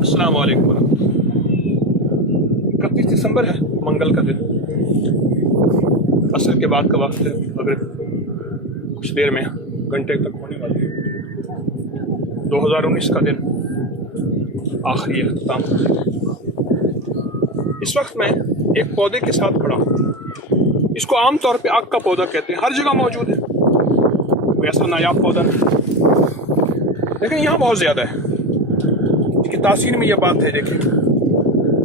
अस्सलाम वालेकुम। 31 दिसंबर है, मंगल का दिन, असर के बाद का वक्त है। अगर कुछ देर में घंटे तक होने वाली है। 2019 का दिन आखिरी अख्ताम। इस वक्त मैं एक पौधे के साथ खड़ा हूँ। इसको आमतौर पे आग का पौधा कहते हैं, हर जगह मौजूद है, कोई ऐसा नायाब पौधा नहीं, लेकिन यहाँ बहुत ज़्यादा है। इसकी तासीर में यह बात है, देखिए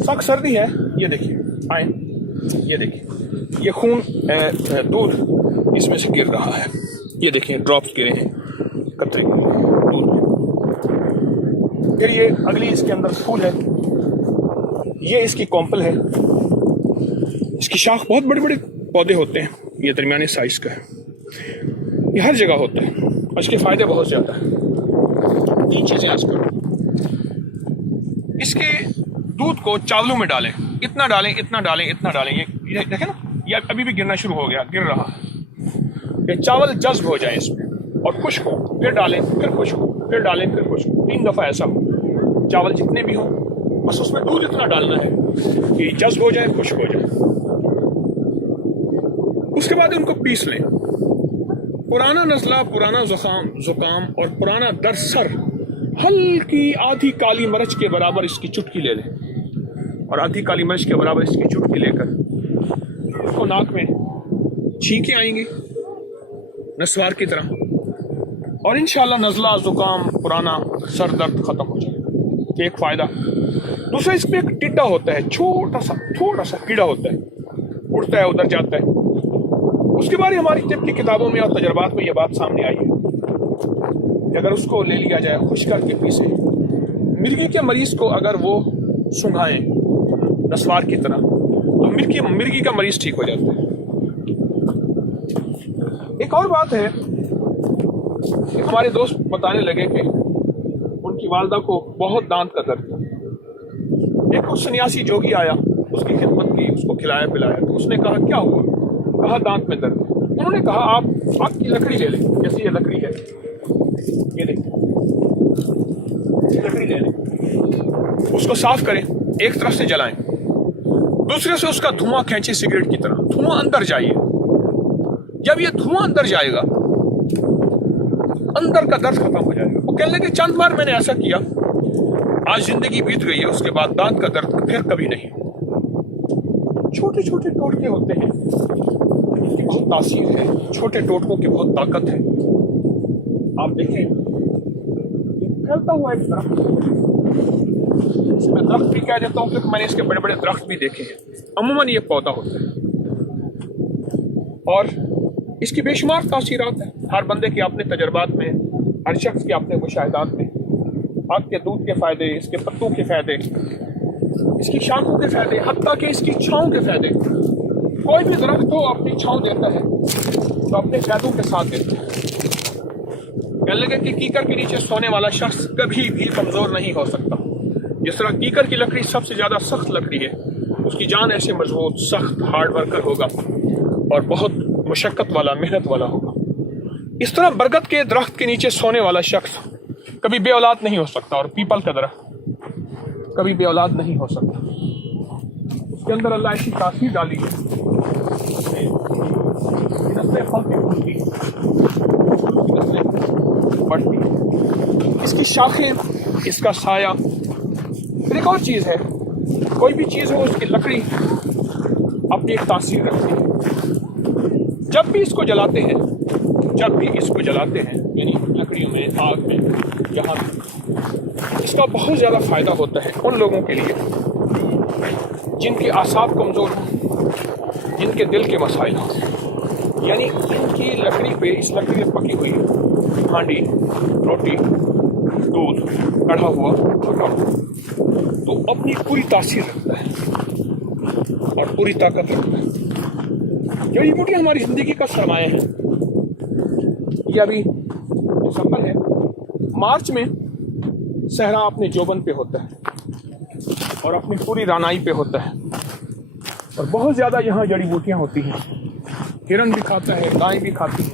सख्त सर्दी है, ये देखिए, आए ये देखिए, ये खून दूध इसमें से गिर रहा है, ये देखिए ड्रॉप्स गिरे हैं, कतरे दूध। फिर ये अगली इसके अंदर फूल है, ये इसकी कॉम्पल है। इसकी शाख, बहुत बड़े बड़े पौधे होते हैं, ये दरमियाने साइज का है, ये हर जगह होता है और इसके फ़ायदे बहुत ज़्यादा हैं। 3 चीज़ें आज करो। इसके दूध को चावलों में डालें, इतना डालें, इतना डालें, इतना डालें, ये देखें ना, ये अभी भी गिरना शुरू हो गया, गिर रहा है। ये चावल जज्ब हो जाए इसमें और खुश्क हो, फिर डालें, फिर खुश्क हो, फिर डालें, फिर खुश्क हो, 3 दफ़ा ऐसा हो। चावल जितने भी हों, बस उसमें दूध इतना डालना है कि जज्ब हो जाए, खुश्क हो जाए। उसके बाद उनको पीस लें। पुराना नज़ला, पुराना ज़ुकाम और पुराना दर्द सर, हल्की आधी काली मिर्च के बराबर इसकी चुटकी ले लें और आधी काली मिर्च के बराबर इसकी चुटकी लेकर इसको नाक में छींके आएंगे नस्वार की तरह, और इंशाल्लाह नज़ला, ज़ुकाम, पुराना सर दर्द ख़त्म हो जाएगा। एक फ़ायदा। दूसरा, इसमें एक टिड्डा होता है, थोड़ा सा कीड़ा होता है, उड़ता है, उधर जाता है। उसके बारे हमारी तिब की किताबों में और तजर्बात में ये बात सामने आई है कि अगर उसको ले लिया जाए, खुश करके पीसे, मिर्गी के मरीज़ को अगर वो सुंघाएं नस्वार की तरह, तो मिर्गी का मरीज़ ठीक हो जाता है। एक और बात है कि हमारे दोस्त बताने लगे कि उनकी वालदा को बहुत दांत का दर्द था। एक कुछ सन्यासी जोगी आया, उसकी खिदमत की, उसको खिलाया पिलाया, तो उसने कहा क्या हुआ? कहा दांत में दर्द। उन्होंने कहा आप आग की लकड़ी ले लें, जैसे ये लकड़ी है, ये देखिए, लकड़ी ले लें, उसको साफ करें, एक तरफ से जलाएं, दूसरे से उसका धुआं खींचे सिगरेट की तरह, धुआं अंदर जाइए। जब ये धुआं अंदर जाएगा, अंदर का दर्द खत्म हो जाएगा। वो कहने लगे चंद बार मैंने ऐसा किया, आज जिंदगी बीत गई है, उसके बाद दांत का दर्द फिर कभी नहीं। छोटे छोटे टोटके होते हैं, इनकी बहुत तासीर है, छोटे टोटकों की बहुत ताकत है। आप देखें, फैलता हुआ एक दरख्त, मैं दरख्त भी कह देता हूँ क्योंकि मैंने इसके बड़े बड़े दरख्त भी देखे हैं। अमूमन ये पौधा होता है और इसकी बेशुमार तासीरात है। हर बंदे के अपने तजर्बात में, हर शख्स के अपने मुशाहिदात में, आग के दूध के फ़ायदे, इसके पत्तों के फ़ायदे, इसकी शाखों के फ़ायदे, हत्ता कि इसकी छाँव के फ़ायदे। कोई भी दरख्त हो अपनी छाँव देता है तो अपने फ़ायदों के साथ देता है। कहने लगे कि कीकर के नीचे सोने वाला शख्स कभी भी कमज़ोर नहीं हो सकता। जिस तरह कीकर की लकड़ी सबसे ज़्यादा सख्त लकड़ी है, उसकी जान ऐसे मजबूत, सख्त, हार्ड वर्कर होगा और बहुत मुशक्क़त वाला, मेहनत वाला होगा। इस तरह बरगद के दरख्त के नीचे सोने वाला शख्स कभी बे औलाद नहीं हो सकता, और पीपल का दरख्त कभी बे औलाद नहीं हो सकता। उसके अंदर अल्लाह ऐसी तासीर डाली है, नस्लें फलती फूलती, नस्लें बढ़ती, इसकी शाखें, इसका साया। फिर एक और चीज़ है, कोई भी चीज़ हो, उसकी लकड़ी अपनी एक तासीर रखती है। जब भी इसको जलाते हैं, यानी लकड़ियों में, आग में, यहाँ इसका बहुत ज़्यादा फ़ायदा होता है उन लोगों के लिए जिनके आसाब कमज़ोर हों, जिनके दिल के मसाइल हों, यानी इनकी लकड़ी पे, इस लकड़ी में पकी हुई हांडी, रोटी, दूध, कढ़ा हुआ छोटा, तो अपनी पूरी तासीर रखता है और पूरी ताकत रखता है। जड़ी बूटी हमारी ज़िंदगी का सरमाया है। ये अभी दिसंबर है, मार्च में सहरा अपने जोबन पे होता है और अपनी पूरी रानाई पे होता है, और बहुत ज़्यादा यहाँ जड़ी बूटियाँ होती हैं। हिरन भी खाता है, गाय भी खाती है,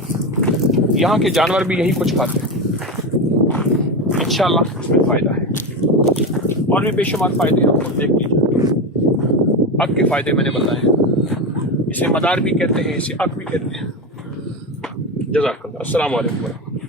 यहाँ के जानवर भी यही कुछ खाते हैं। इंशाअल्लाह इसमें फ़ायदा है। اور بھی بے شمار فائدے آپ خود دیکھ لیجیے. اگ کے فائدے میں نے بتائے، اسے مدار بھی کہتے ہیں، اسے اگ بھی کہتے ہیں. جزاک اللہ. السلام علیکم ورحمۃ اللہ.